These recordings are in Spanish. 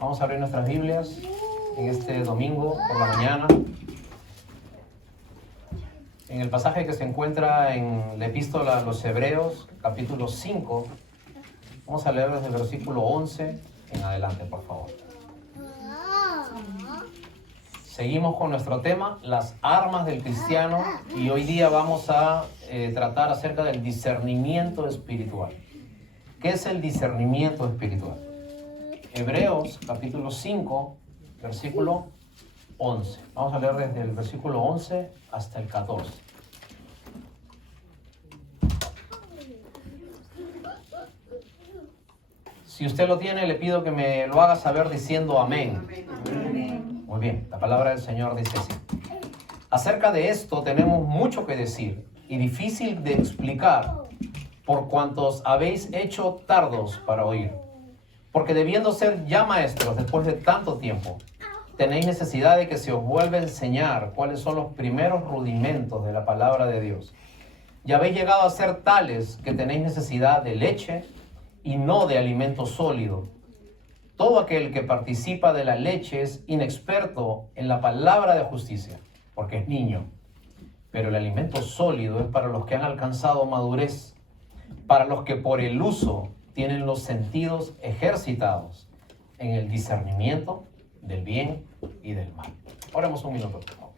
Vamos a abrir nuestras Biblias en este domingo por la mañana. En el pasaje que se encuentra en la epístola a los Hebreos, capítulo 5, vamos a leer desde el versículo 11 en adelante, por favor. Seguimos con nuestro tema, las armas del cristiano, y hoy día vamos a tratar acerca del discernimiento espiritual. ¿Qué es el discernimiento espiritual? Hebreos, capítulo 5, versículo 11. Vamos a leer desde el versículo 11 hasta el 14. Si usted lo tiene, le pido que me lo haga saber diciendo amén. Amén. Muy bien, la palabra del Señor dice así. Acerca de esto tenemos mucho que decir y difícil de explicar, por cuantos habéis hecho tardos para oír. Porque debiendo ser ya maestros después de tanto tiempo, tenéis necesidad de que se os vuelva a enseñar cuáles son los primeros rudimentos de la palabra de Dios. Y habéis llegado a ser tales que tenéis necesidad de leche y no de alimento sólido. Todo aquel que participa de la leche es inexperto en la palabra de justicia, porque es niño. Pero el alimento sólido es para los que han alcanzado madurez, para los que por el uso tienen los sentidos ejercitados en el discernimiento del bien y del mal. Oremos un minuto, por favor.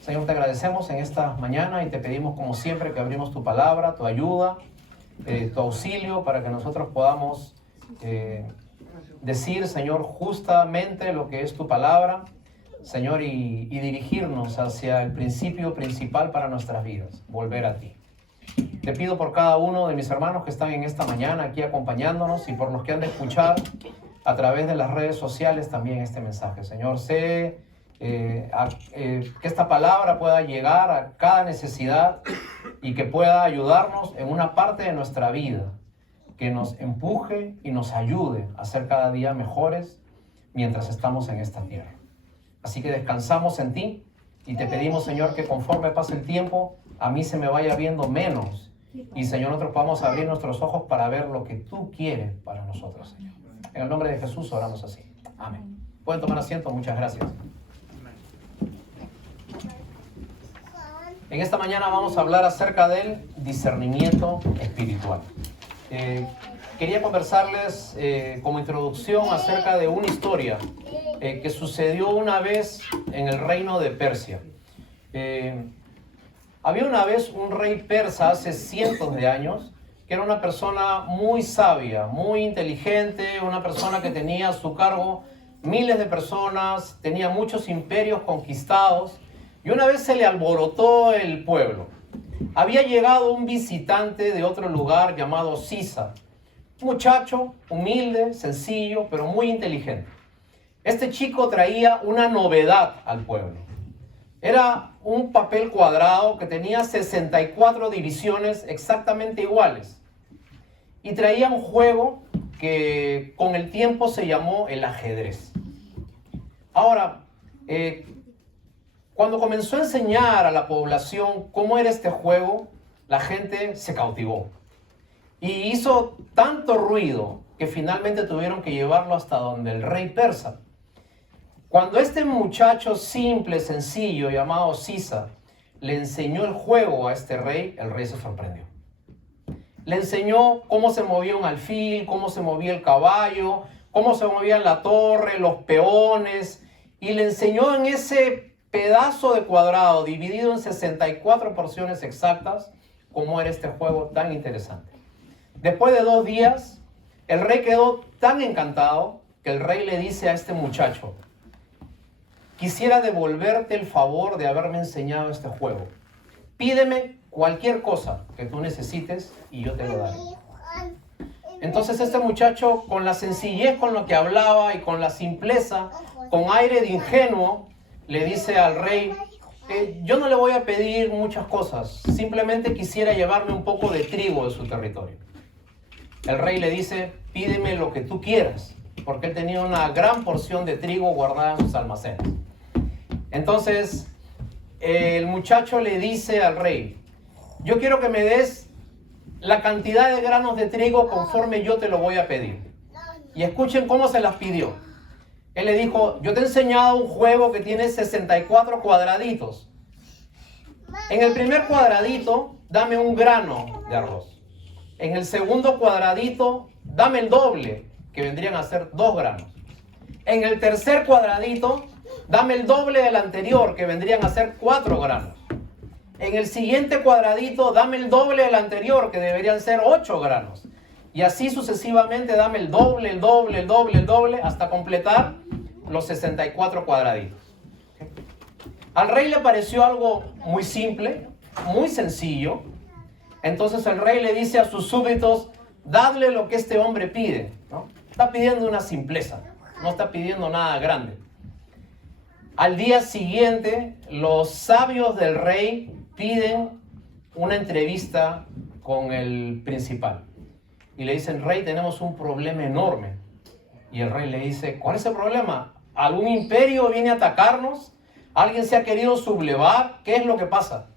Señor, te agradecemos en esta mañana y te pedimos como siempre que abrimos tu palabra, tu ayuda, tu auxilio para que nosotros podamos decir, Señor, justamente lo que es tu palabra, Señor, y dirigirnos hacia el principio principal para nuestras vidas, volver a ti. Te pido por cada uno de mis hermanos que están en esta mañana aquí acompañándonos y por los que han de escuchar a través de las redes sociales también este mensaje. Señor, sé que esta palabra pueda llegar a cada necesidad y que pueda ayudarnos en una parte de nuestra vida, que nos empuje y nos ayude a ser cada día mejores mientras estamos en esta tierra. Así que descansamos en ti y te pedimos, Señor, que conforme pase el tiempo, a mí se me vaya viendo menos. Y, Señor, nosotros podamos abrir nuestros ojos para ver lo que tú quieres para nosotros, Señor. En el nombre de Jesús oramos así. Amén. Pueden tomar asiento. Muchas gracias. En esta mañana vamos a hablar acerca del discernimiento espiritual. Quería conversarles como introducción acerca de una historia que sucedió una vez en el reino de Persia. Había una vez un rey persa hace cientos de años, que era una persona muy sabia, muy inteligente, una persona que tenía a su cargo miles de personas, tenía muchos imperios conquistados, y una vez se le alborotó el pueblo. Había llegado un visitante de otro lugar llamado Sisa, un muchacho humilde, sencillo, pero muy inteligente. Este chico traía una novedad al pueblo. Era un papel cuadrado que tenía 64 divisiones exactamente iguales. Y traía un juego que con el tiempo se llamó el ajedrez. Ahora, cuando comenzó a enseñar a la población cómo era este juego, la gente se cautivó. Y hizo tanto ruido que finalmente tuvieron que llevarlo hasta donde el rey persa. Cuando este muchacho simple, sencillo, llamado Sisa, le enseñó el juego a este rey, el rey se sorprendió. Le enseñó cómo se movía un alfil, cómo se movía el caballo, cómo se movía la torre, los peones, y le enseñó en ese pedazo de cuadrado, dividido en 64 porciones exactas, cómo era este juego tan interesante. Después de 2 días, el rey quedó tan encantado que el rey le dice a este muchacho: quisiera devolverte el favor de haberme enseñado este juego. Pídeme cualquier cosa que tú necesites y yo te lo daré. Entonces este muchacho, con la sencillez con lo que hablaba y con la simpleza, con aire de ingenuo, le dice al rey: yo no le voy a pedir muchas cosas, simplemente quisiera llevarme un poco de trigo de su territorio. El rey le dice: pídeme lo que tú quieras, porque él tenía una gran porción de trigo guardada en sus almacenes. Entonces el muchacho le dice al rey: yo quiero que me des la cantidad de granos de trigo conforme yo te lo voy a pedir. Y escuchen cómo se las pidió. Él le dijo, yo te he enseñado un juego que tiene 64 cuadraditos. En el primer cuadradito, dame un grano de arroz. En el segundo cuadradito, dame el doble, que vendrían a ser 2 granos. En el tercer cuadradito, dame el doble del anterior, que vendrían a ser 4 granos. En el siguiente cuadradito, dame el doble del anterior, que deberían ser 8 granos. Y así sucesivamente, dame el doble, el doble, el doble, el doble, hasta completar los 64 cuadraditos. Al rey le pareció algo muy simple, muy sencillo. Entonces el rey le dice a sus súbditos, dadle lo que este hombre pide, ¿no? Está pidiendo una simpleza, no está pidiendo nada grande. Al día siguiente, los sabios del rey piden una entrevista con el principal. Y le dicen, rey, tenemos un problema enorme. Y el rey le dice, ¿cuál es el problema? ¿Algún imperio viene a atacarnos? ¿Alguien se ha querido sublevar? ¿Qué es lo que pasa?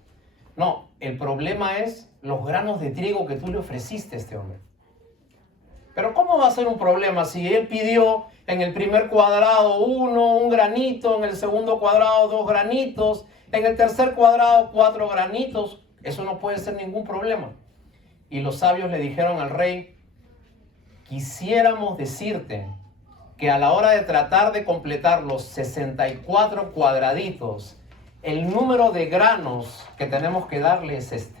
No, el problema es los granos de trigo que tú le ofreciste a este hombre. Pero ¿cómo va a ser un problema si él pidió en el primer cuadrado un granito, en el segundo cuadrado 2 granitos, en el tercer cuadrado 4 granitos? Eso no puede ser ningún problema. Y los sabios le dijeron al rey, quisiéramos decirte que a la hora de tratar de completar los 64 cuadraditos, el número de granos que tenemos que darle es este.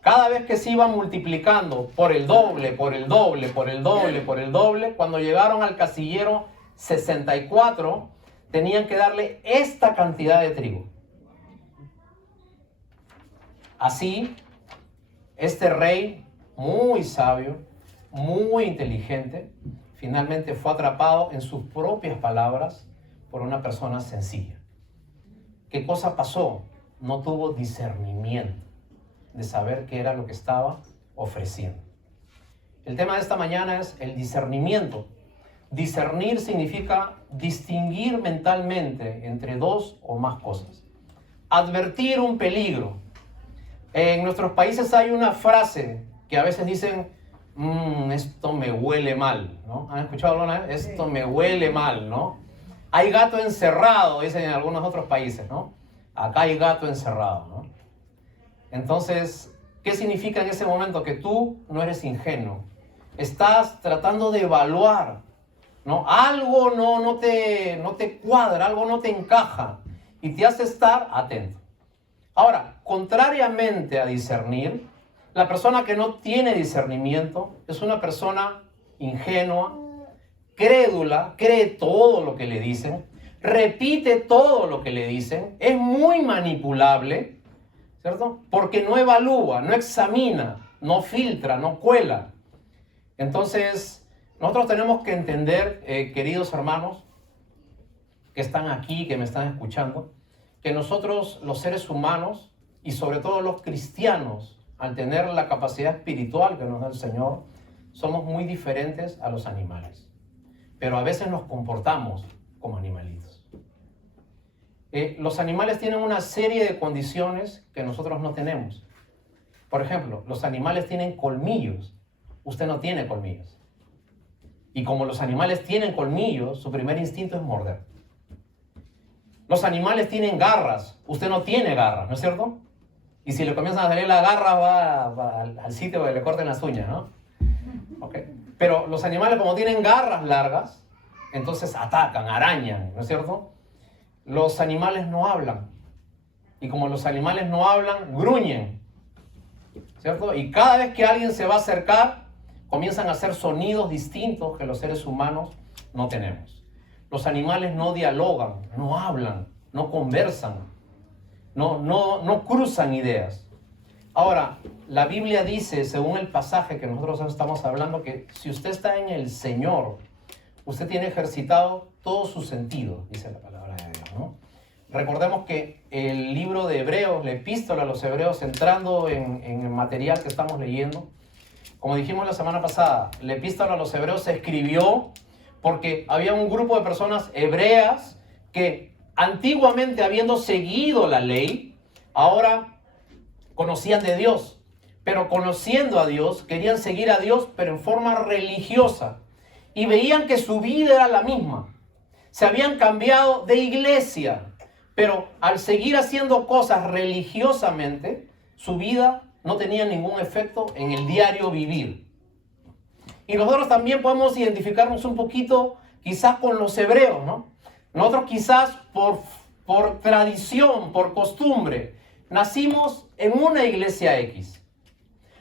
Cada vez que se iba multiplicando por el doble, por el doble, por el doble, por el doble, cuando llegaron al casillero 64, tenían que darle esta cantidad de trigo. Así, este rey, muy sabio, muy inteligente, finalmente fue atrapado en sus propias palabras por una persona sencilla. ¿Qué cosa pasó? No tuvo discernimiento de saber qué era lo que estaba ofreciendo. El tema de esta mañana es el discernimiento. Discernir significa distinguir mentalmente entre 2 o más cosas. Advertir un peligro. En nuestros países hay una frase que a veces dicen, esto me huele mal, ¿no? ¿Han escuchado alguna vez? Esto me huele mal, ¿no? Hay gato encerrado, dicen en algunos otros países, ¿no? Acá hay gato encerrado, ¿no? Entonces, ¿qué significa en ese momento? Que tú no eres ingenuo. Estás tratando de evaluar, ¿no? Algo no te cuadra, algo no te encaja y te hace estar atento. Ahora, contrariamente a discernir, la persona que no tiene discernimiento es una persona ingenua, crédula, cree todo lo que le dicen, repite todo lo que le dicen, es muy manipulable, ¿cierto? Porque no evalúa, no examina, no filtra, no cuela. Entonces, nosotros tenemos que entender, queridos hermanos, que están aquí, que me están escuchando, que nosotros, los seres humanos, y sobre todo los cristianos, al tener la capacidad espiritual que nos da el Señor, somos muy diferentes a los animales. Pero a veces nos comportamos como animalitos. Los animales tienen una serie de condiciones que nosotros no tenemos. Por ejemplo, los animales tienen colmillos. Usted no tiene colmillos. Y como los animales tienen colmillos, su primer instinto es morder. Los animales tienen garras. Usted no tiene garras, ¿no es cierto? Y si le comienzan a salir las garras, va al sitio donde le corten las uñas, ¿no? Okay. Pero los animales, como tienen garras largas, entonces atacan, arañan, ¿no es cierto? Los animales no hablan. Y como los animales no hablan, gruñen, ¿cierto? Y cada vez que alguien se va a acercar, comienzan a hacer sonidos distintos que los seres humanos no tenemos. Los animales no dialogan, no hablan, no conversan, no cruzan ideas. Ahora, la Biblia dice, según el pasaje que nosotros estamos hablando, que si usted está en el Señor, usted tiene ejercitado todos sus sentidos, dice la palabra de Dios, ¿no? Recordemos que el libro de Hebreos, la epístola a los Hebreos, entrando en el material que estamos leyendo, como dijimos la semana pasada, la epístola a los Hebreos se escribió porque había un grupo de personas hebreas que antiguamente, habiendo seguido la ley, ahora conocían de Dios, pero conociendo a Dios, querían seguir a Dios, pero en forma religiosa. Y veían que su vida era la misma. Se habían cambiado de iglesia, pero al seguir haciendo cosas religiosamente, su vida no tenía ningún efecto en el diario vivir. Y nosotros también podemos identificarnos un poquito quizás con los hebreos, ¿no? Nosotros quizás por tradición, por costumbre, nacimos en una iglesia X.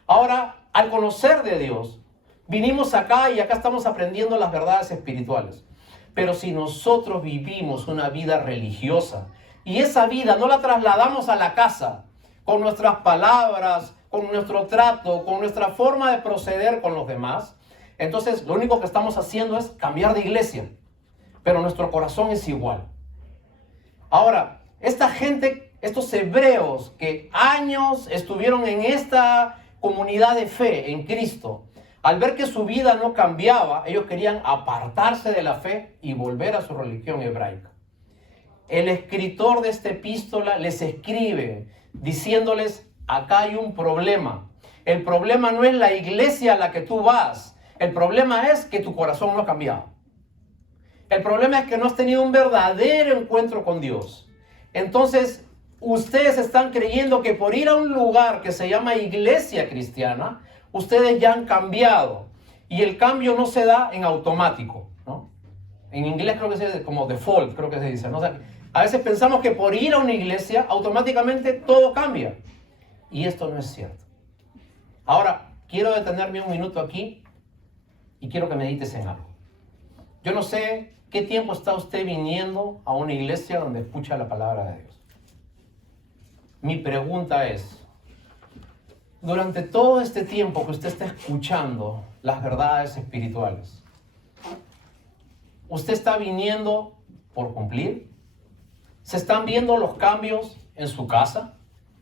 Ahora, al conocer de Dios, vinimos acá y acá estamos aprendiendo las verdades espirituales. Pero si nosotros vivimos una vida religiosa y esa vida no la trasladamos a la casa con nuestras palabras, con nuestro trato, con nuestra forma de proceder con los demás, entonces lo único que estamos haciendo es cambiar de iglesia, pero nuestro corazón es igual. Ahora, esta gente, estos hebreos que años estuvieron en esta comunidad de fe en Cristo, al ver que su vida no cambiaba, ellos querían apartarse de la fe y volver a su religión hebraica. El escritor de esta epístola les escribe diciéndoles, acá hay un problema. El problema no es la iglesia a la que tú vas. El problema es que tu corazón no ha cambiado. El problema es que no has tenido un verdadero encuentro con Dios. Entonces, ustedes están creyendo que por ir a un lugar que se llama iglesia cristiana, ustedes ya han cambiado. Y el cambio no se da en automático, ¿no? En inglés creo que se dice como default, creo que se dice, ¿no? O sea, a veces pensamos que por ir a una iglesia, automáticamente todo cambia. Y esto no es cierto. Ahora, quiero detenerme un minuto aquí y quiero que medites en algo. Yo no sé qué tiempo está usted viniendo a una iglesia donde escucha la palabra de Dios. Mi pregunta es, durante todo este tiempo que usted está escuchando las verdades espirituales, ¿usted está viniendo por cumplir? ¿Se están viendo los cambios en su casa,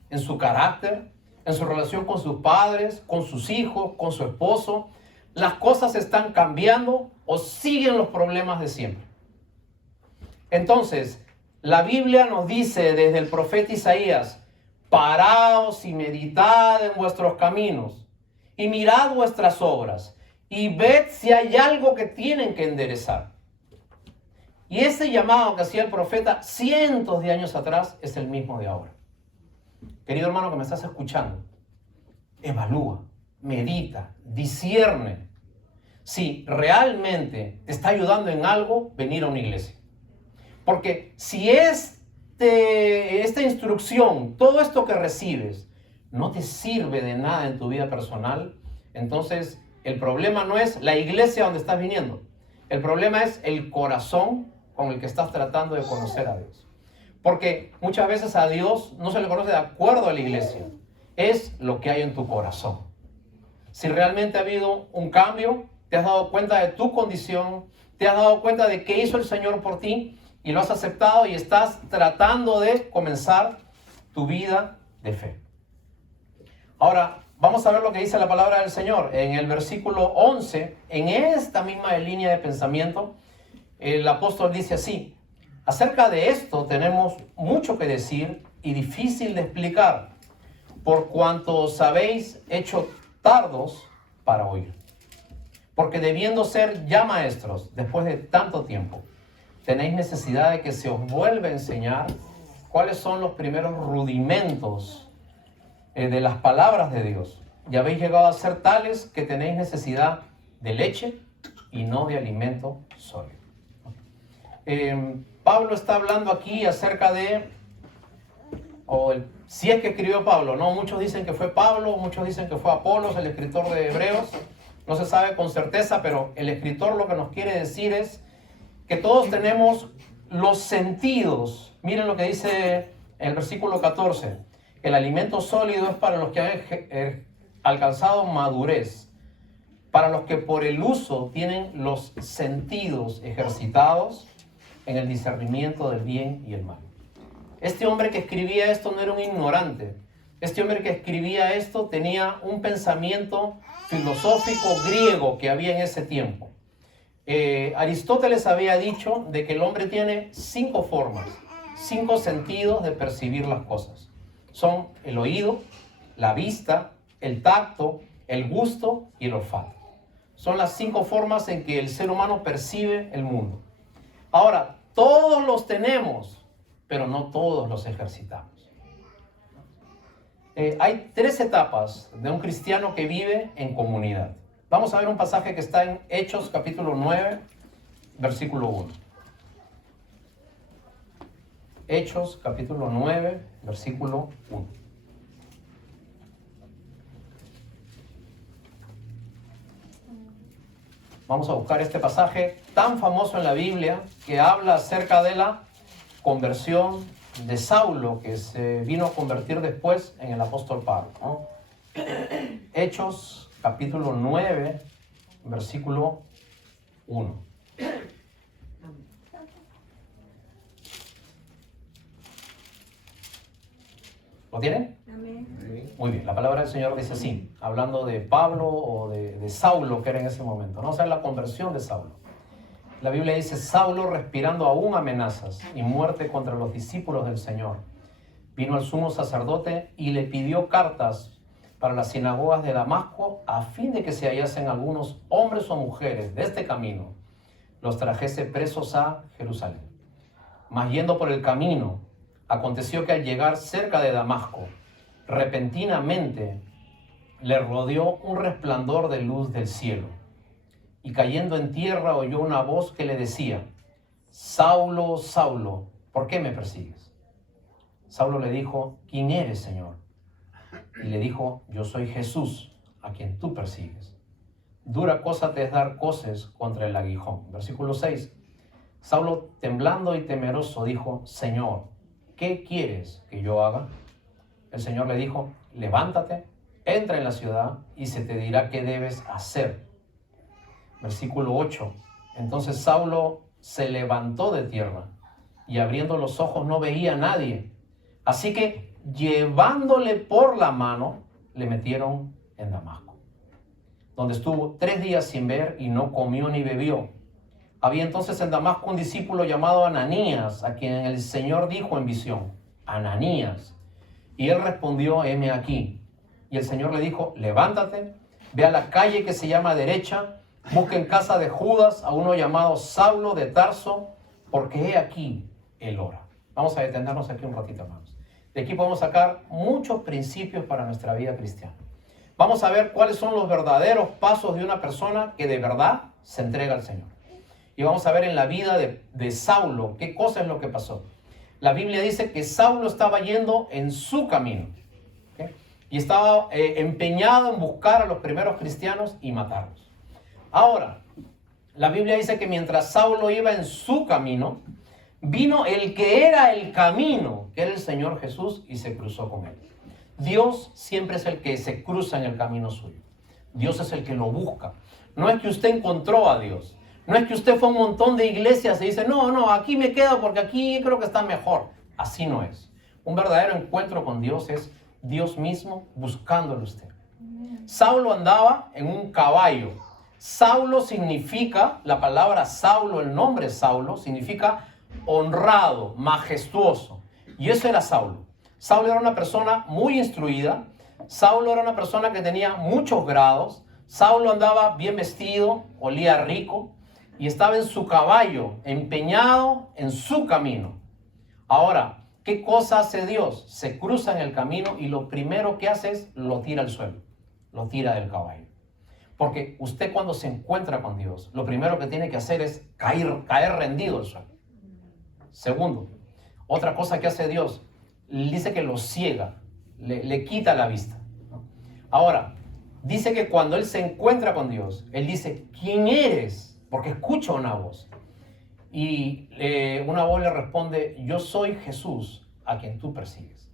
en su carácter, en su relación con sus padres, con sus hijos, con su esposo? ¿Las cosas están cambiando o siguen los problemas de siempre? Entonces, la Biblia nos dice desde el profeta Isaías, paraos y meditad en vuestros caminos y mirad vuestras obras y ved si hay algo que tienen que enderezar. Y ese llamado que hacía el profeta cientos de años atrás es el mismo de ahora. Querido hermano que me estás escuchando, evalúa, medita, discierne si realmente te está ayudando en algo venir a una iglesia. Porque si esta instrucción, todo esto que recibes, no te sirve de nada en tu vida personal, entonces el problema no es la iglesia donde estás viniendo. El problema es el corazón con el que estás tratando de conocer a Dios. Porque muchas veces a Dios no se le conoce de acuerdo a la iglesia. Es lo que hay en tu corazón. Si realmente ha habido un cambio, te has dado cuenta de tu condición, te has dado cuenta de qué hizo el Señor por ti y lo has aceptado y estás tratando de comenzar tu vida de fe. Ahora, vamos a ver lo que dice la palabra del Señor. En el versículo 11, en esta misma línea de pensamiento, el apóstol dice así: acerca de esto tenemos mucho que decir y difícil de explicar, por cuanto os habéis hecho tardos para oír. Porque debiendo ser ya maestros, después de tanto tiempo, tenéis necesidad de que se os vuelva a enseñar cuáles son los primeros rudimentos de las palabras de Dios. Ya habéis llegado a ser tales que tenéis necesidad de leche y no de alimento sólido. Pablo está hablando aquí acerca de, si es que escribió Pablo, ¿no? Muchos dicen que fue Pablo, muchos dicen que fue Apolos, el escritor de Hebreos. No se sabe con certeza, pero el escritor lo que nos quiere decir es que todos tenemos los sentidos. Miren lo que dice el versículo 14. El alimento sólido es para los que han alcanzado madurez, para los que por el uso tienen los sentidos ejercitados en el discernimiento del bien y el mal. Este hombre que escribía esto no era un ignorante. Este hombre que escribía esto tenía un pensamiento filosófico griego que había en ese tiempo. Aristóteles había dicho de que el hombre tiene 5 formas, 5 sentidos de percibir las cosas. Son el oído, la vista, el tacto, el gusto y el olfato. Son las 5 formas en que el ser humano percibe el mundo. Ahora, todos los tenemos, pero no todos los ejercitamos. Hay 3 etapas de un cristiano que vive en comunidad. Vamos a ver un pasaje que está en Hechos capítulo 9, versículo 1. Hechos capítulo 9, versículo 1. Vamos a buscar este pasaje tan famoso en la Biblia que habla acerca de la conversión de Saulo, que se vino a convertir después en el apóstol Pablo, ¿no? Hechos capítulo 9, versículo 1. ¿Lo tienen? Amén. Muy bien, la palabra del Señor dice así, hablando de Pablo o de Saulo que era en ese momento, ¿no? O sea, la conversión de Saulo. La Biblia dice, Saulo, respirando aún amenazas y muerte contra los discípulos del Señor, vino al sumo sacerdote y le pidió cartas para las sinagogas de Damasco a fin de que se hallasen algunos hombres o mujeres de este camino, los trajese presos a Jerusalén. Mas yendo por el camino, aconteció que al llegar cerca de Damasco, repentinamente le rodeó un resplandor de luz del cielo. Y cayendo en tierra oyó una voz que le decía, Saulo, Saulo, ¿por qué me persigues? Saulo le dijo, ¿quién eres, Señor? Y le dijo, yo soy Jesús, a quien tú persigues. Dura cosa te es dar coces contra el aguijón. Versículo 6. Saulo, temblando y temeroso, dijo, Señor, ¿qué quieres que yo haga? El Señor le dijo, levántate, entra en la ciudad y se te dirá qué debes hacer. Versículo 8. Entonces Saulo se levantó de tierra y abriendo los ojos no veía a nadie. Así que llevándole por la mano, le metieron en Damasco, donde estuvo 3 días sin ver y no comió ni bebió. Había entonces en Damasco un discípulo llamado Ananías, a quien el Señor dijo en visión, Ananías. Y él respondió, heme aquí. Y el Señor le dijo, levántate, ve a la calle que se llama Derecha, busca en casa de Judas a uno llamado Saulo de Tarso, porque he aquí, él ora. Vamos a detenernos aquí un ratito, hermanos. De aquí podemos sacar muchos principios para nuestra vida cristiana. Vamos a ver cuáles son los verdaderos pasos de una persona que de verdad se entrega al Señor. Y vamos a ver en la vida de Saulo qué cosa es lo que pasó. La Biblia dice que Saulo estaba yendo en su camino, ¿okay? Y estaba empeñado en buscar a los primeros cristianos y matarlos. Ahora, la Biblia dice que mientras Saulo iba en su camino, vino el que era el camino, que era el Señor Jesús, y se cruzó con él. Dios siempre es el que se cruza en el camino suyo. Dios es el que lo busca. No es que usted encontró a Dios. No es que usted fue a un montón de iglesias y dice, no, aquí me quedo porque aquí creo que está mejor. Así no es. Un verdadero encuentro con Dios es Dios mismo buscándole a usted. Saulo andaba en un caballo. Saulo significa, la palabra Saulo, el nombre Saulo, significa honrado, majestuoso. Y eso era Saulo. Saulo era una persona muy instruida. Saulo era una persona que tenía muchos grados. Saulo andaba bien vestido, olía rico y estaba en su caballo, empeñado en su camino. Ahora, ¿qué cosa hace Dios? Se cruza en el camino y lo primero que hace es lo tira al suelo, lo tira del caballo. Porque usted cuando se encuentra con Dios, lo primero que tiene que hacer es caer rendido al suelo. Segundo, otra cosa que hace Dios, dice que lo ciega, le quita la vista. Ahora, dice que cuando él se encuentra con Dios, él dice, ¿quién eres? Porque escucha una voz. Y una voz le responde, yo soy Jesús, a quien tú persigues.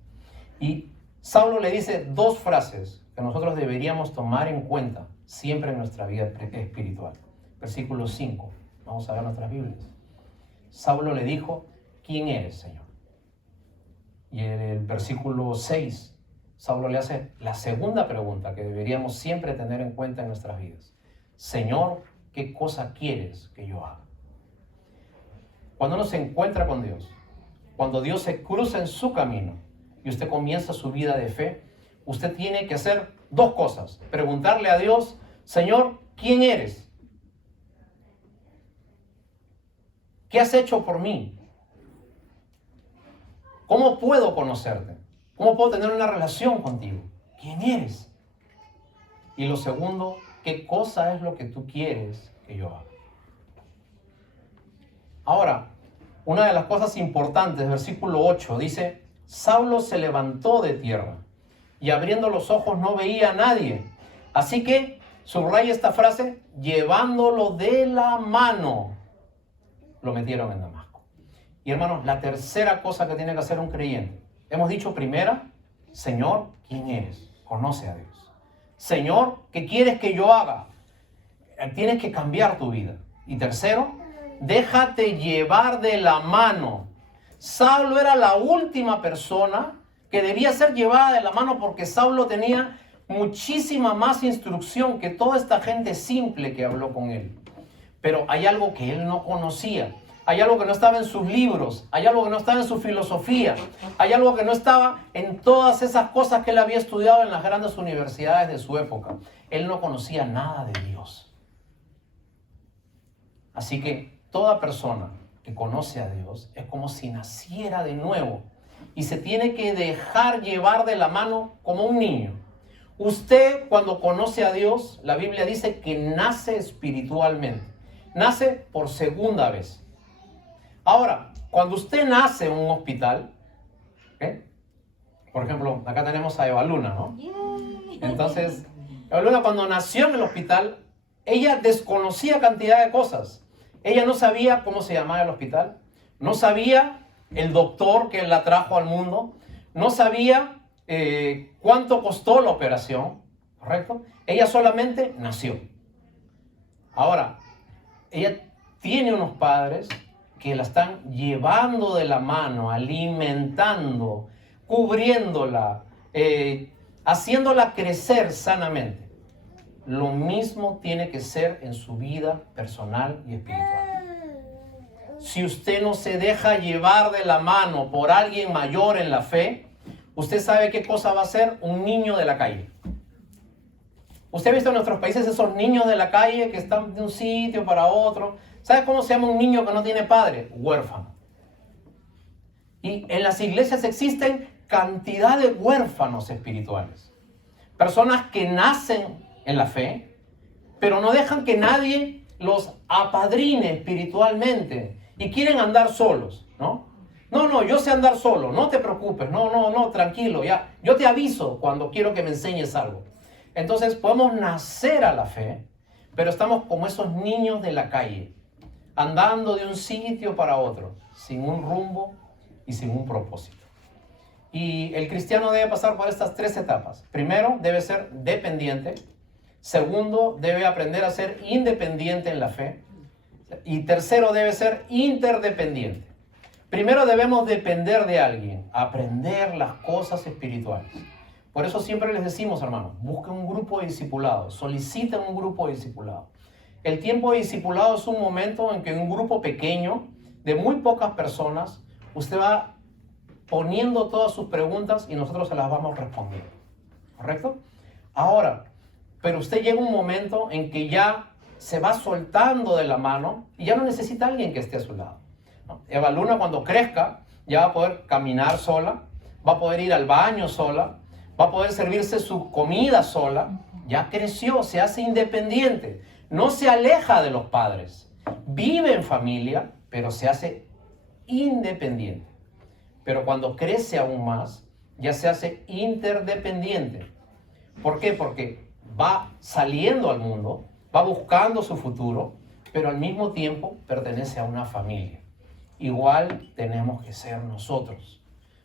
Y Saulo le dice 2 frases que nosotros deberíamos tomar en cuenta siempre en nuestra vida espiritual. Versículo 5. Vamos a ver nuestras Biblias. Saulo le dijo, ¿quién eres, Señor? Y en el versículo 6, Saulo le hace la segunda pregunta que deberíamos siempre tener en cuenta en nuestras vidas. Señor, ¿qué cosa quieres que yo haga? Cuando uno se encuentra con Dios, cuando Dios se cruza en su camino y usted comienza su vida de fe, usted tiene que hacer dos cosas. Preguntarle a Dios, Señor, ¿quién eres? ¿Qué has hecho por mí? ¿Cómo puedo conocerte? ¿Cómo puedo tener una relación contigo? ¿Quién eres? Y lo segundo, ¿qué cosa es lo que tú quieres que yo haga? Ahora, una de las cosas importantes, versículo 8, dice, Saulo se levantó de tierra y abriendo los ojos no veía a nadie. Así que, subraya esta frase, llevándolo de la mano, lo metieron en Damasco. Y hermanos, la tercera cosa que tiene que hacer un creyente. Hemos dicho primera, Señor, ¿quién eres? Conoce a Dios. Señor, ¿qué quieres que yo haga? Tienes que cambiar tu vida. Y tercero, déjate llevar de la mano. Saulo era la última persona que debía ser llevada de la mano porque Saulo tenía muchísima más instrucción que toda esta gente simple que habló con él. Pero hay algo que él no conocía. Hay algo que no estaba en sus libros, hay algo que no estaba en su filosofía, hay algo que no estaba en todas esas cosas que él había estudiado en las grandes universidades de su época. Él no conocía nada de Dios. Así que toda persona que conoce a Dios es como si naciera de nuevo y se tiene que dejar llevar de la mano como un niño. Usted, cuando conoce a Dios, la Biblia dice que nace espiritualmente, nace por segunda vez. Ahora, cuando usted nace en un hospital, por ejemplo, acá tenemos a Eva Luna, ¿no? Entonces, Eva Luna cuando nació en el hospital, ella desconocía cantidad de cosas. Ella no sabía cómo se llamaba el hospital, no sabía el doctor que la trajo al mundo, no sabía cuánto costó la operación, ¿correcto? Ella solamente nació. Ahora, ella tiene unos padres que la están llevando de la mano, alimentando, cubriéndola, haciéndola crecer sanamente. Lo mismo tiene que ser en su vida personal y espiritual. Si usted no se deja llevar de la mano por alguien mayor en la fe, usted sabe qué cosa va a ser un niño de la calle. Usted ha visto en nuestros países esos niños de la calle que están de un sitio para otro. ¿Sabe cómo se llama un niño que no tiene padre? Huérfano. Y en las iglesias existen cantidad de huérfanos espirituales. Personas que nacen en la fe, pero no dejan que nadie los apadrine espiritualmente y quieren andar solos, ¿no? No, yo sé andar solo, no te preocupes, no, tranquilo, ya. Yo te aviso cuando quiero que me enseñes algo. Entonces podemos nacer a la fe, pero estamos como esos niños de la calle, andando de un sitio para otro, sin un rumbo y sin un propósito. Y el cristiano debe pasar por estas tres etapas. Primero, debe ser dependiente. Segundo, debe aprender a ser independiente en la fe. Y tercero, debe ser interdependiente. Primero debemos depender de alguien, aprender las cosas espirituales. Por eso siempre les decimos, hermanos, busquen un grupo de discipulados, soliciten un grupo de discipulados. El tiempo de discipulado es un momento en que en un grupo pequeño, de muy pocas personas, usted va poniendo todas sus preguntas y nosotros se las vamos respondiendo. ¿Correcto? Ahora, pero usted llega un momento en que ya se va soltando de la mano y ya no necesita a alguien que esté a su lado, ¿no? Eva Luna cuando crezca ya va a poder caminar sola, va a poder ir al baño sola, va a poder servirse su comida sola, ya creció, se hace independiente, no se aleja de los padres, vive en familia, pero se hace independiente. Pero cuando crece aún más, ya se hace interdependiente. ¿Por qué? Porque va saliendo al mundo, va buscando su futuro, pero al mismo tiempo pertenece a una familia. Igual tenemos que ser nosotros.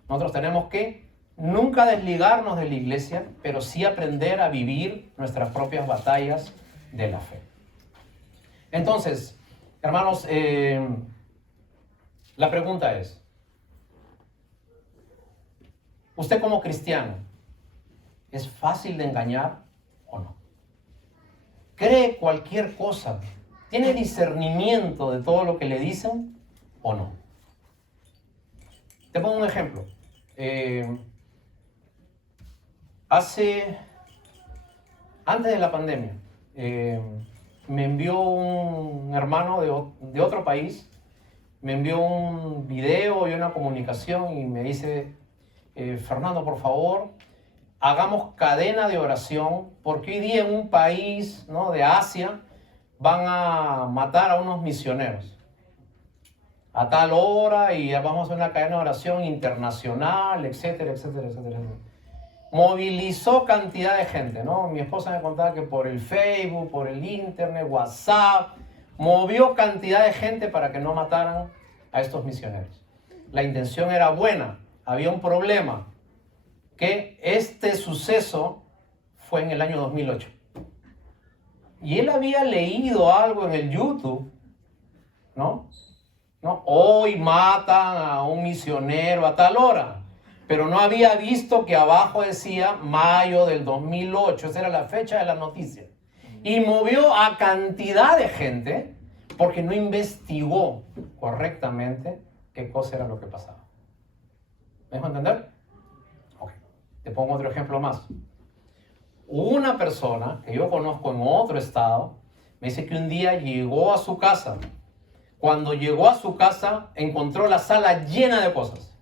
Nosotros tenemos que nunca desligarnos de la iglesia, pero sí aprender a vivir nuestras propias batallas de la fe. Entonces, hermanos, la pregunta es, ¿usted como cristiano es fácil de engañar o no? ¿Cree cualquier cosa? ¿Tiene discernimiento de todo lo que le dicen o no? Te pongo un ejemplo. Hace antes de la pandemia, me envió un hermano de otro país, me envió un video y una comunicación y me dice, Fernando, por favor, hagamos cadena de oración, porque hoy día en un país, ¿no?, de Asia van a matar a unos misioneros a tal hora y vamos a hacer una cadena de oración internacional, etcétera, etcétera, etcétera. Movilizó cantidad de gente, ¿no? Mi esposa me contaba que por el Facebook, por el internet, WhatsApp, movió cantidad de gente para que no mataran a estos misioneros. La intención era buena, había un problema, que este suceso fue en el año 2008. Y él había leído algo en el YouTube, ¿no? Hoy matan a un misionero a tal hora, pero no había visto que abajo decía mayo del 2008, esa era la fecha de la noticia. Y movió a cantidad de gente porque no investigó correctamente qué cosa era lo que pasaba. ¿Me dejo entender? Ok, te pongo otro ejemplo más. Una persona que yo conozco en otro estado me dice que un día llegó a su casa. Cuando llegó a su casa, encontró la sala llena de cosas.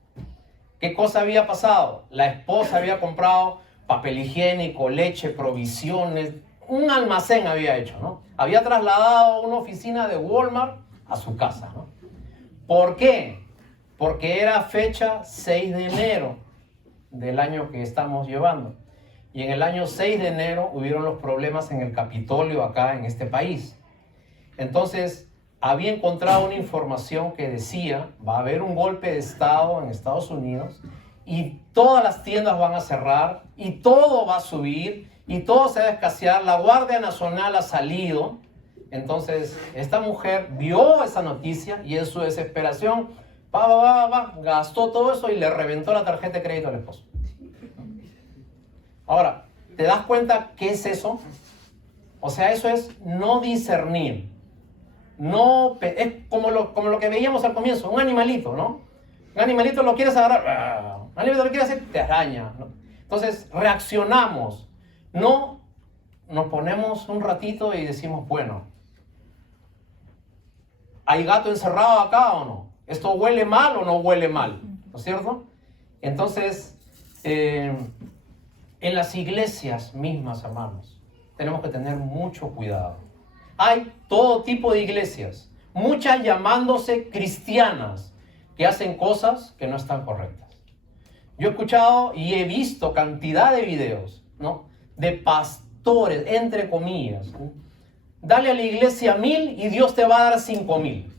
¿Qué cosa había pasado? La esposa había comprado papel higiénico, leche, provisiones, un almacén había hecho, ¿no? Había trasladado una oficina de Walmart a su casa, ¿no? ¿Por qué? Porque era fecha 6 de enero del año que estamos llevando. Y en el año 6 de enero hubieron los problemas en el Capitolio acá en este país. Entonces, había encontrado una información que decía, va a haber un golpe de Estado en Estados Unidos y todas las tiendas van a cerrar y todo va a subir y todo se va a escasear. La Guardia Nacional ha salido. Entonces, esta mujer vio esa noticia y en su desesperación, gastó todo eso y le reventó la tarjeta de crédito al esposo. Ahora, ¿te das cuenta qué es eso? O sea, eso es no discernir. No, es como lo que veíamos al comienzo, un animalito, ¿no? Un animalito lo quieres agarrar, un animalito lo quieres hacer, te araña, ¿no? Entonces reaccionamos, no nos ponemos un ratito y decimos, bueno, ¿hay gato encerrado acá o no? ¿Esto huele mal o no huele mal? ¿No es cierto? Entonces, en las iglesias mismas, hermanos, tenemos que tener mucho cuidado. Hay todo tipo de iglesias, muchas llamándose cristianas, que hacen cosas que no están correctas. Yo he escuchado y he visto cantidad de videos, ¿no?, de pastores, entre comillas, ¿no? Dale a la iglesia 1000 y Dios te va a dar 5000.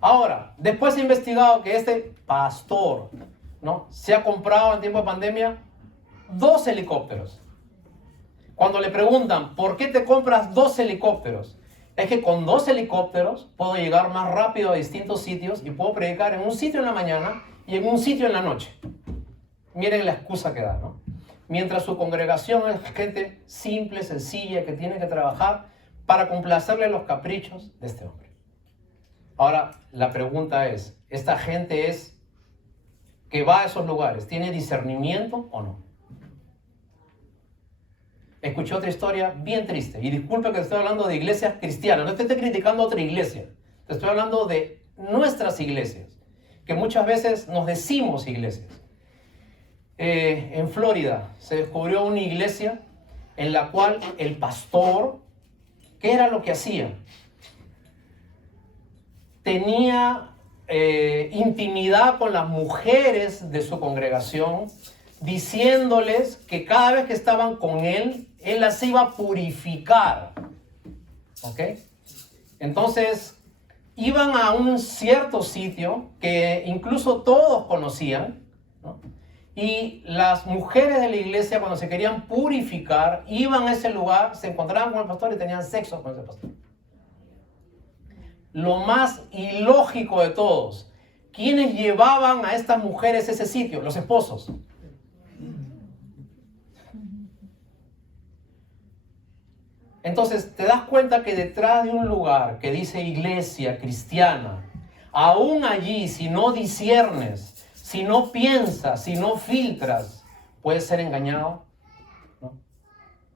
Ahora, después he investigado que este pastor, ¿no?, se ha comprado en tiempo de pandemia 2 helicópteros. Cuando le preguntan, ¿por qué te compras 2 helicópteros? Es que con 2 helicópteros puedo llegar más rápido a distintos sitios y puedo predicar en un sitio en la mañana y en un sitio en la noche. Miren la excusa que da, ¿no? Mientras su congregación es gente simple, sencilla, que tiene que trabajar para complacerle los caprichos de este hombre. Ahora, la pregunta es, ¿esta gente es que va a esos lugares, tiene discernimiento o no? Escuché otra historia bien triste, y disculpe que te estoy hablando de iglesias cristianas, no te estoy criticando a otra iglesia, te estoy hablando de nuestras iglesias, que muchas veces nos decimos iglesias. En Florida se descubrió una iglesia en la cual el pastor, ¿qué era lo que hacía? Tenía intimidad con las mujeres de su congregación, diciéndoles que cada vez que estaban con él las iba a purificar. ¿Ok? Entonces, iban a un cierto sitio que incluso todos conocían, ¿no? Y las mujeres de la iglesia, cuando se querían purificar, iban a ese lugar, se encontraban con el pastor y tenían sexo con ese pastor. Lo más ilógico de todos, ¿quiénes llevaban a estas mujeres a ese sitio? Los esposos. Entonces, te das cuenta que detrás de un lugar que dice iglesia cristiana, aún allí, si no disiernes, si no piensas, si no filtras, puedes ser engañado, ¿no?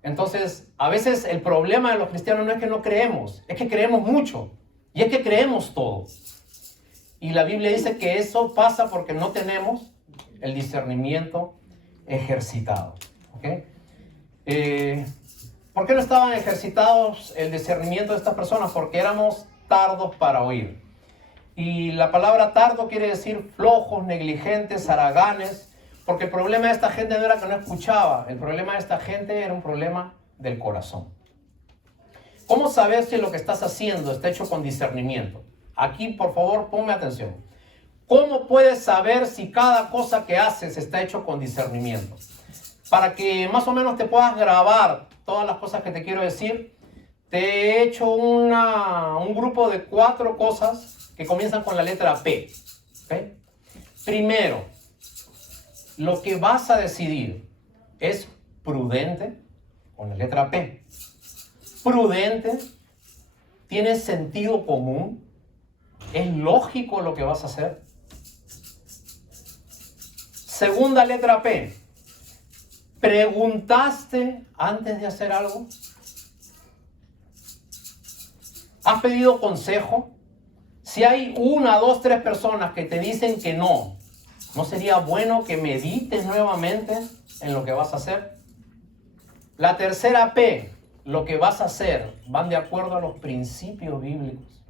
Entonces, a veces el problema de los cristianos no es que no creemos, es que creemos mucho y es que creemos todo. Y la Biblia dice que eso pasa porque no tenemos el discernimiento ejercitado. ¿Okay? ¿Por qué no estaban ejercitados el discernimiento de estas personas? Porque éramos tardos para oír. Y la palabra tardo quiere decir flojos, negligentes, haraganes. Porque el problema de esta gente no era que no escuchaba. El problema de esta gente era un problema del corazón. ¿Cómo saber si lo que estás haciendo está hecho con discernimiento? Aquí, por favor, ponme atención. ¿Cómo puedes saber si cada cosa que haces está hecho con discernimiento? Para que más o menos te puedas grabar todas las cosas que te quiero decir, te he hecho un grupo de 4 cosas que comienzan con la letra P. ¿Okay? Primero, lo que vas a decidir es prudente, con la letra P. Prudente, tiene sentido común, es lógico lo que vas a hacer. Segunda letra P. ¿Preguntaste antes de hacer algo? ¿Has pedido consejo? Si hay 1, 2, 3 personas que te dicen que no, ¿no sería bueno que medites nuevamente en lo que vas a hacer? La tercera P, lo que vas a hacer, van de acuerdo a los principios bíblicos.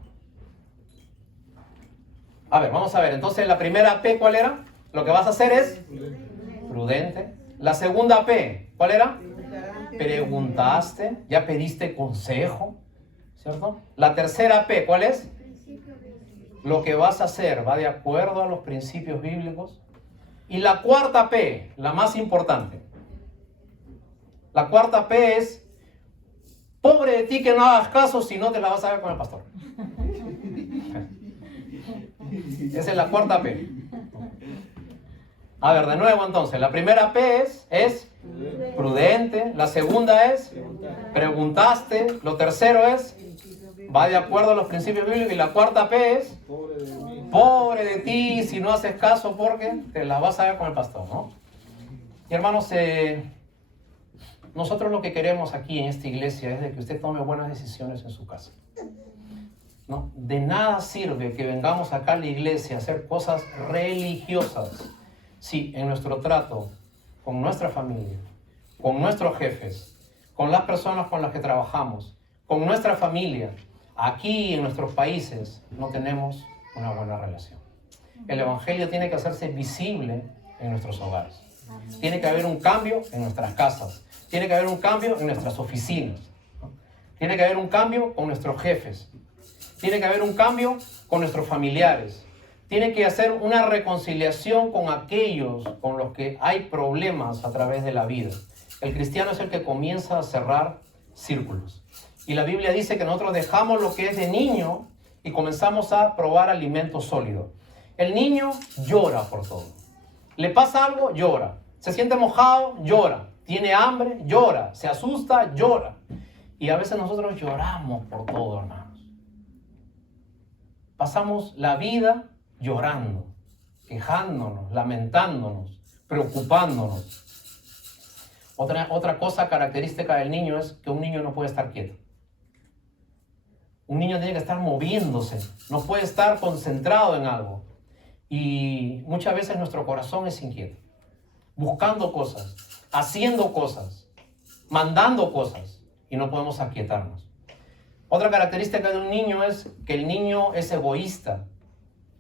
A ver, vamos a ver. Entonces, la primera P, ¿cuál era? Lo que vas a hacer es prudente. La segunda P, ¿cuál era? Preguntaste, ya pediste consejo, ¿cierto? La tercera P, ¿cuál es? Lo que vas a hacer va de acuerdo a los principios bíblicos. Y la cuarta P, la más importante. La cuarta P es, pobre de ti que no hagas caso si no te la vas a ver con el pastor. Esa es la cuarta P. A ver, de nuevo entonces, la primera P es prudente, la segunda es preguntaste, lo tercero es va de acuerdo a los principios bíblicos y la cuarta P es pobre de ti si no haces caso porque te la vas a ver con el pastor, ¿no? Y hermanos, nosotros lo que queremos aquí en esta iglesia es de que usted tome buenas decisiones en su casa, ¿no? De nada sirve que vengamos acá a la iglesia a hacer cosas religiosas si en nuestro trato con nuestra familia, con nuestros jefes, con las personas con las que trabajamos, con nuestra familia, aquí en nuestros países, no tenemos una buena relación. El evangelio tiene que hacerse visible en nuestros hogares. Tiene que haber un cambio en nuestras casas. Tiene que haber un cambio en nuestras oficinas. Tiene que haber un cambio con nuestros jefes. Tiene que haber un cambio con nuestros familiares. Tiene que hacer una reconciliación con aquellos con los que hay problemas a través de la vida. El cristiano es el que comienza a cerrar círculos. Y la Biblia dice que nosotros dejamos lo que es de niño y comenzamos a probar alimento sólido. El niño llora por todo. Le pasa algo, llora. Se siente mojado, llora. Tiene hambre, llora. Se asusta, llora. Y a veces nosotros lloramos por todo, hermanos. Pasamos la vida llorando, quejándonos, lamentándonos, preocupándonos. Otra cosa característica del niño es que un niño no puede estar quieto. Un niño tiene que estar moviéndose, no puede estar concentrado en algo. Y muchas veces nuestro corazón es inquieto, buscando cosas, haciendo cosas, mandando cosas, y no podemos aquietarnos. Otra característica de un niño es que el niño es egoísta.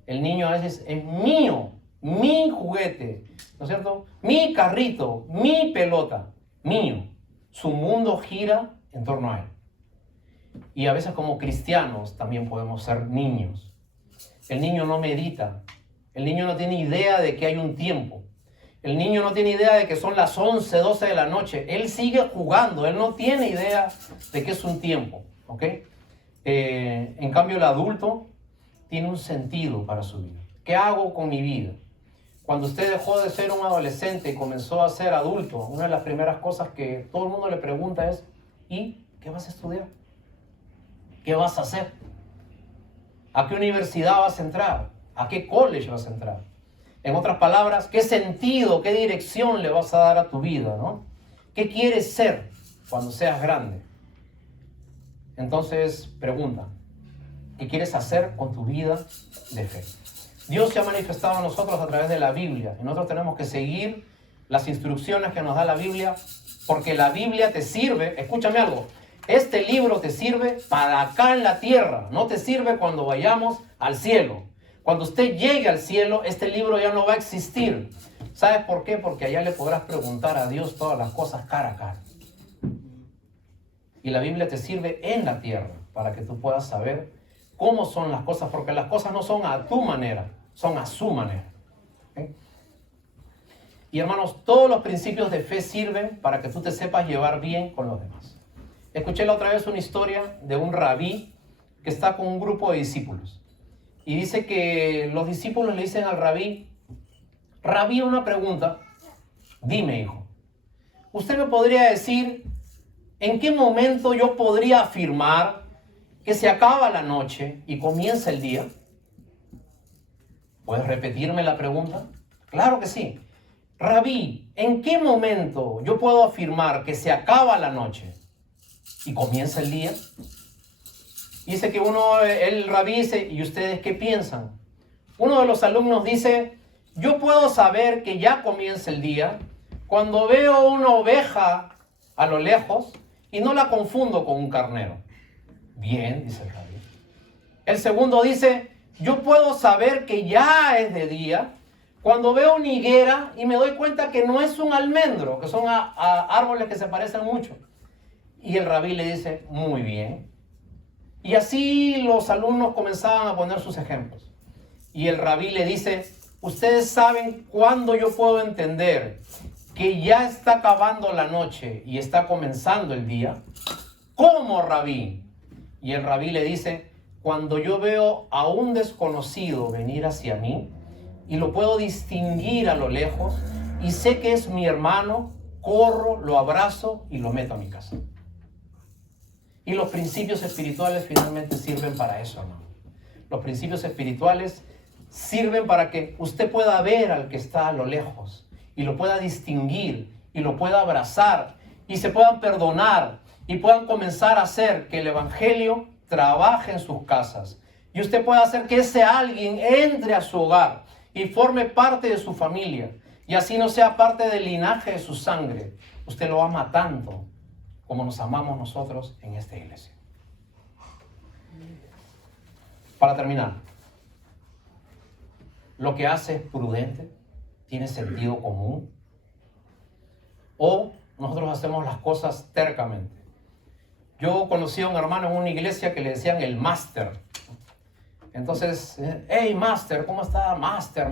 El niño a veces es mío, mi juguete, ¿no es cierto? Mi carrito, mi pelota, mío. Su mundo gira en torno a él. Y a veces como cristianos también podemos ser niños. El niño no medita. El niño no tiene idea de que hay un tiempo. El niño no tiene idea de que son las 11, 12 de la noche. Él sigue jugando. Él no tiene idea de que es un tiempo. ¿Ok? En cambio, el adulto tiene un sentido para su vida. ¿Qué hago con mi vida? Cuando usted dejó de ser un adolescente y comenzó a ser adulto, una de las primeras cosas que todo el mundo le pregunta es, ¿y qué vas a estudiar? ¿Qué vas a hacer? ¿A qué universidad vas a entrar? ¿A qué college vas a entrar? En otras palabras, ¿qué sentido, qué dirección le vas a dar a tu vida, ¿no? ¿Qué quieres ser cuando seas grande? Entonces, pregunta, ¿qué quieres hacer con tu vida de fe? Dios se ha manifestado a nosotros a través de la Biblia y nosotros tenemos que seguir las instrucciones que nos da la Biblia, porque la Biblia te sirve, escúchame algo, este libro te sirve para acá en la tierra, no te sirve cuando vayamos al cielo. Cuando usted llegue al cielo, este libro ya no va a existir. ¿Sabes por qué? Porque allá le podrás preguntar a Dios todas las cosas cara a cara. Y la Biblia te sirve en la tierra para que tú puedas saber cómo son las cosas, porque las cosas no son a tu manera, son a su manera. ¿Okay? Y hermanos, todos los principios de fe sirven para que tú te sepas llevar bien con los demás. Escuché la otra vez una historia de un rabí que está con un grupo de discípulos. Y dice que los discípulos le dicen al rabí, rabí, una pregunta, dime hijo, ¿usted me podría decir en qué momento yo podría afirmar que se acaba la noche y comienza el día? ¿Puedes repetirme la pregunta? Claro que sí. Rabí, ¿en qué momento yo puedo afirmar que se acaba la noche y comienza el día? Dice que el rabí dice, ¿y ustedes qué piensan? Uno de los alumnos dice, yo puedo saber que ya comienza el día cuando veo una oveja a lo lejos y no la confundo con un carnero. Bien, dice el rabí. El segundo dice, yo puedo saber que ya es de día cuando veo una higuera y me doy cuenta que no es un almendro, que son árboles que se parecen mucho. Y el rabí le dice, muy bien. Y así los alumnos comenzaban a poner sus ejemplos. Y el rabí le dice, ¿ustedes saben cuándo yo puedo entender que ya está acabando la noche y está comenzando el día? ¿Cómo, rabí? Y el rabí le dice, cuando yo veo a un desconocido venir hacia mí y lo puedo distinguir a lo lejos y sé que es mi hermano, corro, lo abrazo y lo meto a mi casa. Y los principios espirituales finalmente sirven para eso, hermano. Los principios espirituales sirven para que usted pueda ver al que está a lo lejos y lo pueda distinguir y lo pueda abrazar y se puedan perdonar y puedan comenzar a hacer que el evangelio trabaje en sus casas y usted pueda hacer que ese alguien entre a su hogar y forme parte de su familia y así no sea parte del linaje de su sangre. Usted lo ama tanto como nos amamos nosotros en esta iglesia. Para terminar, lo que hace es prudente, tiene sentido común, o nosotros hacemos las cosas tercamente. Yo conocí a un hermano en una iglesia que le decían el máster. Entonces, hey máster, ¿cómo está? Máster.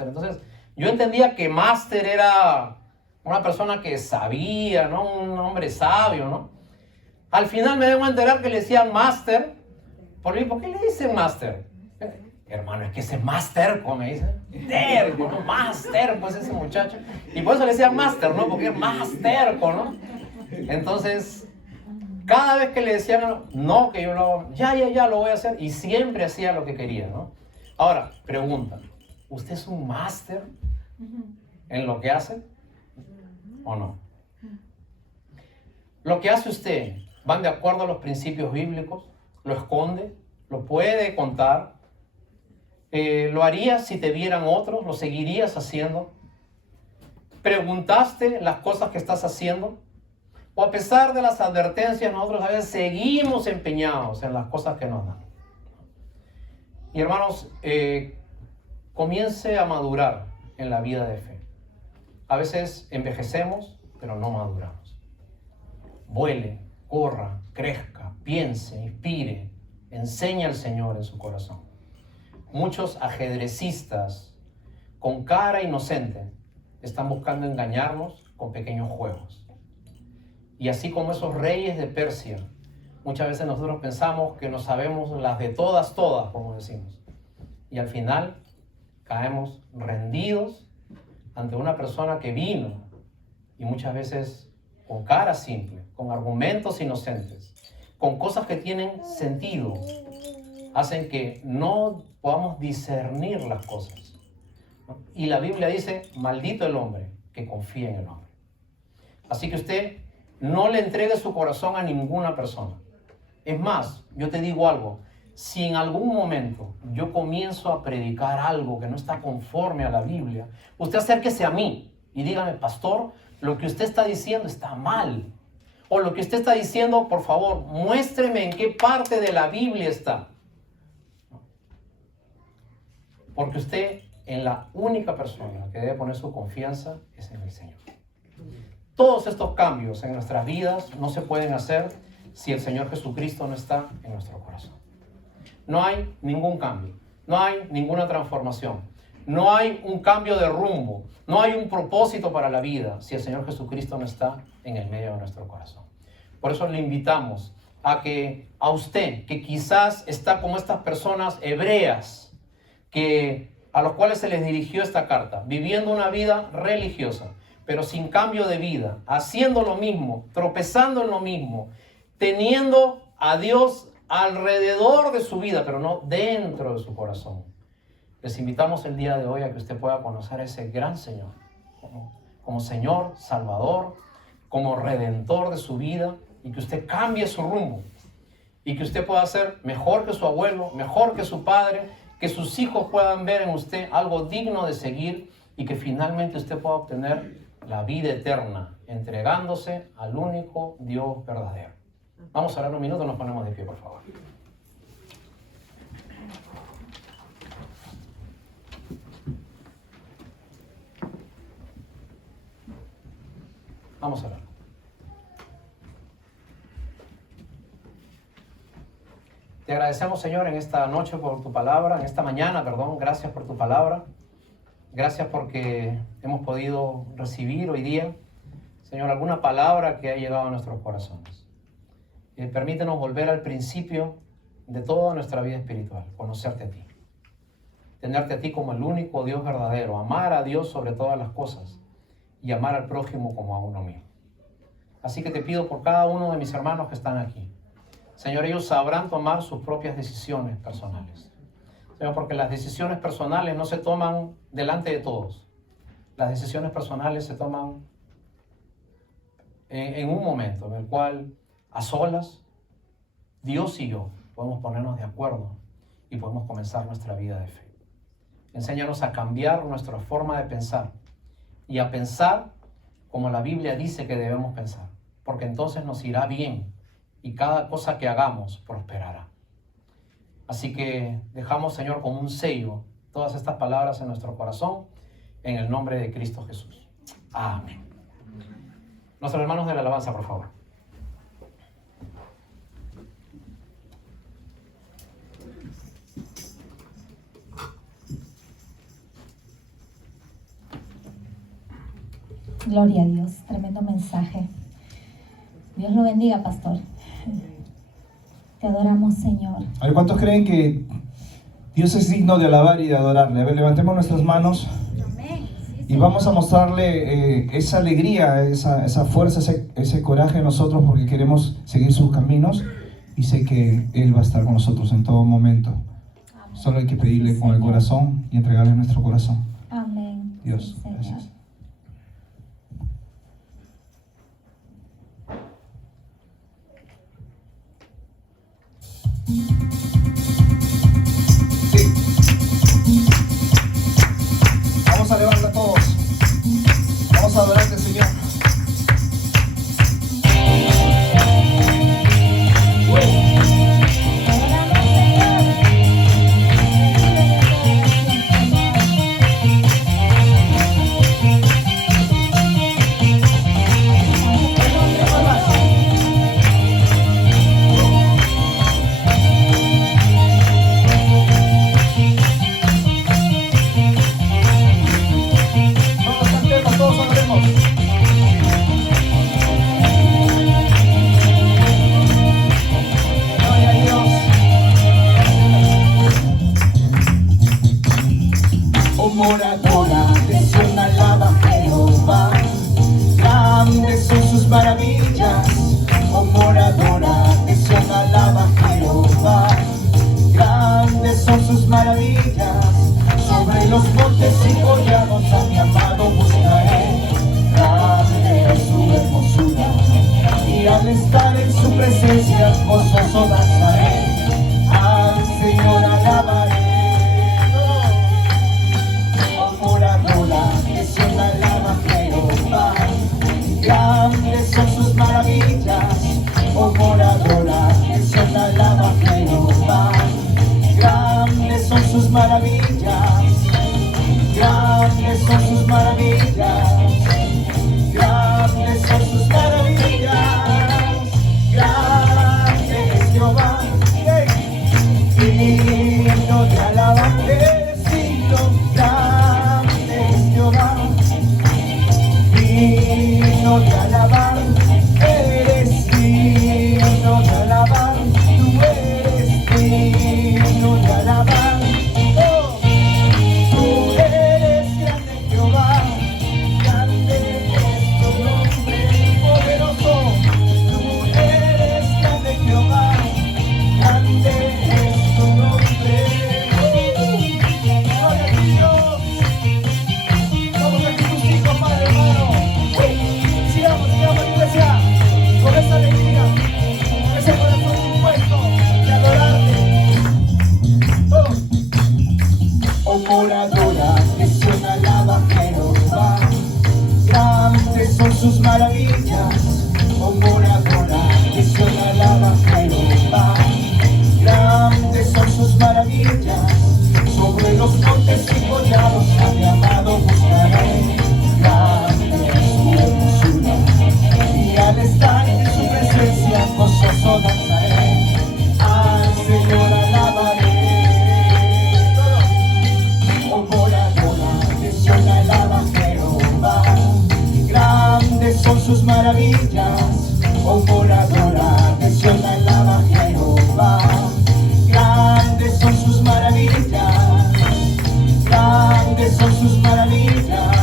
Entonces, yo entendía que máster era una persona que sabía, ¿no? Un hombre sabio, ¿no? Al final me vengo a enterar que le decían máster. ¿Por qué le dicen máster? Hermano, es que ese más terco, me dicen. Terco, ¿no? Más terco es ese muchacho. Y por eso le decían máster, ¿no? Porque es más terco, ¿no? Entonces, cada vez que le decían, no, que yo lo ya lo voy a hacer. Y siempre hacía lo que quería, ¿no? Ahora, pregunta, ¿usted es un máster en lo que hace? ¿O no? Lo que hace usted, ¿van de acuerdo a los principios bíblicos? ¿Lo esconde? ¿Lo puede contar? ¿Lo harías si te vieran otros? ¿Lo seguirías haciendo? ¿Preguntaste las cosas que estás haciendo? ¿O a pesar de las advertencias, nosotros a veces seguimos empeñados en las cosas que nos dan? Y hermanos, comience a madurar en la vida de fe. A veces envejecemos, pero no maduramos. Vuele, corra, crezca, piense, inspire, enseñe al Señor en su corazón. Muchos ajedrecistas con cara inocente están buscando engañarnos con pequeños juegos. Y así como esos reyes de Persia, muchas veces nosotros pensamos que nos sabemos las de todas, como decimos. Y al final caemos rendidos ante una persona que vino y muchas veces con cara simple, con argumentos inocentes, con cosas que tienen sentido, hacen que no podamos discernir las cosas. Y la Biblia dice, maldito el hombre que confía en el hombre. Así que usted no le entregue su corazón a ninguna persona. Es más, yo te digo algo, si en algún momento yo comienzo a predicar algo que no está conforme a la Biblia, usted acérquese a mí y dígame, pastor, lo que usted está diciendo está mal. O lo que usted está diciendo, por favor, muéstreme en qué parte de la Biblia está. Porque usted, en la única persona que debe poner su confianza, es en el Señor. Todos estos cambios en nuestras vidas no se pueden hacer si el Señor Jesucristo no está en nuestro corazón. No hay ningún cambio, no hay ninguna transformación, no hay un cambio de rumbo, no hay un propósito para la vida si el Señor Jesucristo no está en el medio de nuestro corazón. Por eso le invitamos a usted, que quizás está como estas personas hebreas, a los cuales se les dirigió esta carta, viviendo una vida religiosa, pero sin cambio de vida, haciendo lo mismo, tropezando en lo mismo, teniendo a Dios alrededor de su vida, pero no dentro de su corazón. Les invitamos el día de hoy a que usted pueda conocer a ese gran Señor, como Señor, Salvador, como Redentor de su vida, y que usted cambie su rumbo, y que usted pueda ser mejor que su abuelo, mejor que su padre, que sus hijos puedan ver en usted algo digno de seguir, y que finalmente usted pueda obtener la vida eterna, entregándose al único Dios verdadero. Vamos a orar un minuto, nos ponemos de pie, por favor. Vamos a orar. Te agradecemos, Señor, en esta noche por tu palabra, en esta mañana, perdón, gracias por tu palabra. Gracias porque hemos podido recibir hoy día, Señor, alguna palabra que ha llegado a nuestros corazones. Permítenos volver al principio de toda nuestra vida espiritual, conocerte a ti. Tenerte a ti como el único Dios verdadero, amar a Dios sobre todas las cosas y amar al prójimo como a uno mismo. Así que te pido por cada uno de mis hermanos que están aquí. Señor, ellos sabrán tomar sus propias decisiones personales. Señor, porque las decisiones personales no se toman delante de todos. Las decisiones personales se toman en un momento en el cual, a solas, Dios y yo podemos ponernos de acuerdo y podemos comenzar nuestra vida de fe. Enséñanos a cambiar nuestra forma de pensar y a pensar como la Biblia dice que debemos pensar, porque entonces nos irá bien y cada cosa que hagamos prosperará. Así que dejamos, Señor, como un sello todas estas palabras en nuestro corazón, en el nombre de Cristo Jesús. Amén. Nuestros hermanos de la alabanza, por favor. Gloria a Dios, tremendo mensaje. Dios lo bendiga, pastor. Te adoramos, Señor. A ver, ¿cuántos creen que Dios es digno de alabar y de adorarle? A ver, levantemos nuestras manos. Amén. Sí, Y vamos a mostrarle esa alegría, esa fuerza, ese coraje en nosotros, porque queremos seguir sus caminos y sé que Él va a estar con nosotros en todo momento. Amén. Solo hay que pedirle con el corazón y entregarle nuestro corazón. Amén. Dios, Sí, Señor. gracias. Sí. Vamos a levantar todos. Vamos a adorarte, Señor. su presencia gozoso danzaré. Al Señor alabaré. Oh, moradora de Sión alaba a Jehová. Grandes son sus maravillas. Oh, moradora de Sión alaba a Jehová. Grandes son sus maravillas. Grandes son sus maravillas. Grandes son sus maravillas. Grande es Jehová. Digno de alabar, eres digno. Grande es Jehová. Digno de alabar, eres digno de alabar. Tú eres digno de alabar. Oh, tú eres grande Jehová. Grande es tu nombre poderoso. Tú eres grande Jehová. Grande es tu nombre. Gloria a Dios. Somos aquí tus hijos, Padre hermano. Sigamos, iglesia, con esa alegría, con ese corazón dispuesto de adorarte. Oh, moradora de Sión alaba a Jehová. Grandes son sus maravillas. Oh, moradora de Sión alaba a Jehová. Grandes son sus maravillas. Sobre los montes y collados a mi amado buscaré. Grande es su hermosura. Y al estar en su presencia gozoso danzaré. Al Señor alabaré. Oh, moradora de Sión alaba a Jehová. Grandes son sus maravillas. Oh, moradora de Sión alaba a Jehová. Grandes son sus maravillas. Grandes son sus maravillas.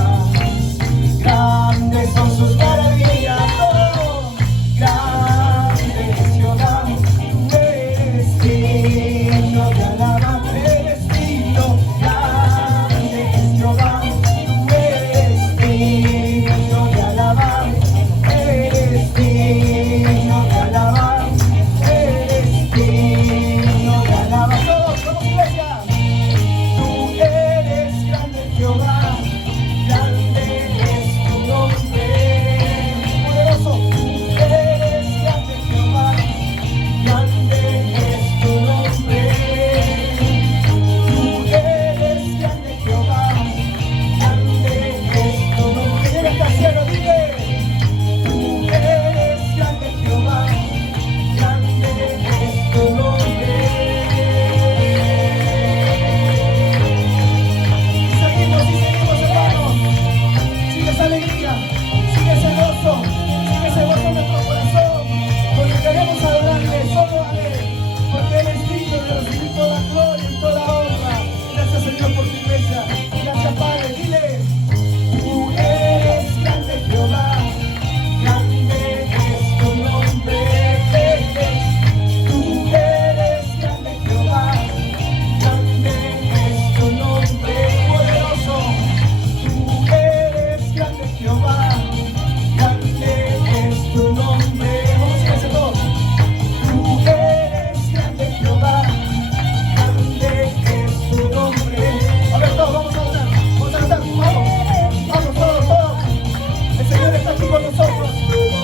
Grandes son sus maravillas. Oh, grande es Jehová. Tú eres digno de alabar. Eres digno. Grande es Jehová. Tú eres digno de alabar. Eres digno de alabar. Eres digno de alabar. Todos somos iglesia. Tú eres grande Jehová. Grande es tu nombre poderoso. Tú eres grande Jehová. Grande es tu nombre. Tú eres grande Jehová. Grande es tu nombre. Llega hasta el cielo, dile. Tú eres grande Jehová. Grande es tu nombre. Seguimos, hermanos. Sigue esa alegría, sigue ese gozo en nuestro corazón, porque queremos adorarle solo a Él, porque Él es digno de recibir toda gloria y toda honra. Gracias, Señor, por tu iglesia. Gracias, Padre. Dile, tú eres grande Jehová. Grande es tu nombre. Tú eres grande Jehová. Grande es tu nombre poderoso. Tú eres grande Jehová. Grande es tu nombre. Vamos a decir todos. Tú eres grande Jehová. Grande es tu nombre. A ver todos, vamos a cantar. Vamos todos. El Señor está aquí con nosotros.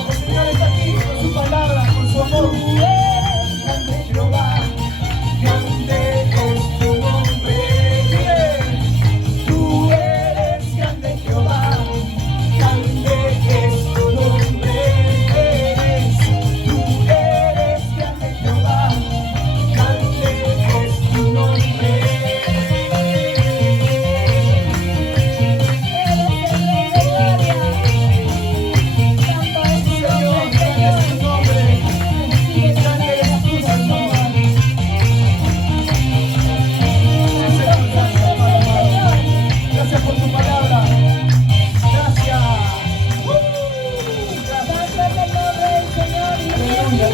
El Señor está aquí con su palabra, con su amor. Grande Jehová. Grande es tu nombre. Tú eres grande Jehová. Grande es tu nombre. Tú eres grande Jehová. Grande es tu nombre. Señor, grande es tu nombre. Grande es tu Señor. Gracias por tu palabra. Gracias. Aleluya,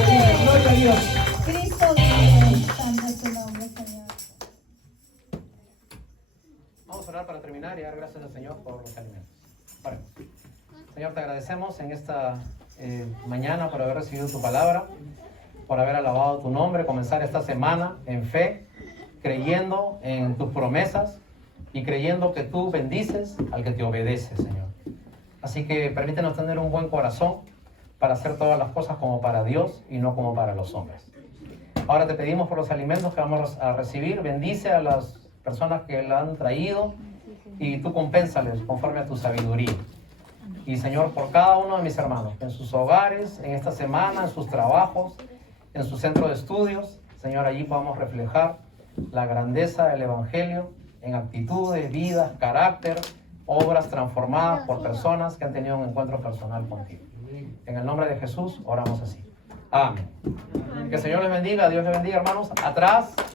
gloria a Dios. Cristo vive. Santo es tu nombre, Señor. Vamos a orar para terminar y dar gracias al Señor por los alimentos. Bueno, Señor, te agradecemos en mañana por haber recibido tu palabra, por haber alabado tu nombre, comenzar esta semana en fe, creyendo en tus promesas y creyendo que tú bendices al que te obedece, Señor. Así que permítenos tener un buen corazón para hacer todas las cosas como para Dios y no como para los hombres. Ahora te pedimos por los alimentos que vamos a recibir. Bendice a las personas que la han traído y tú compénsales conforme a tu sabiduría. Y Señor, por cada uno de mis hermanos, en sus hogares, en esta semana, en sus trabajos, en su centro de estudios, Señor, allí podamos reflejar la grandeza del Evangelio en actitudes, vidas, carácter, obras transformadas por personas que han tenido un encuentro personal contigo. En el nombre de Jesús oramos así. Amén. Que el Señor les bendiga, Dios les bendiga, hermanos. Atrás